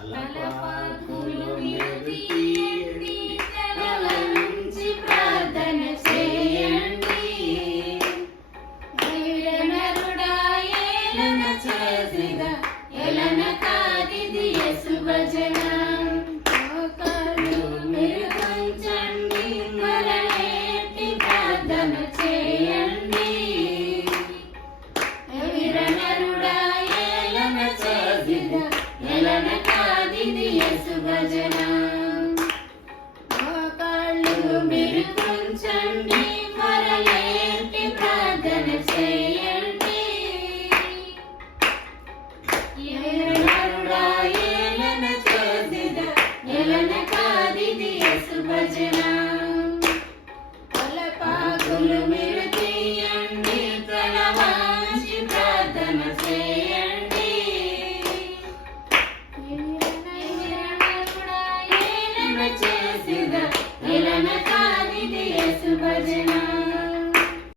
తలపాకులు మీరు తీయండి, తలల నుంచి ప్రార్థన చేయండి. నరుడా ఏలన చేసిద ఎలన కాదిది యేసు భజన. మోకాళ్ళు మీరు వంచండి, మరలేటి ప్రార్థన చేయండి. నరుడా ఏలన చేసిద ఎలన కాదిది యేసు భజన. మోకాళ్ళు మీరు వంచండి, మరలేటి ప్రార్థన చేయండి. నరుడా ఏలన చేసిద ఎలన కాదిది యేసు భజన. తలపాకులు మీరు తీయండి, తల వంచి ప్రార్థన చేయండి. నరుడా ఏలన చేసిద ఎలన కాదిది యేసు భజన.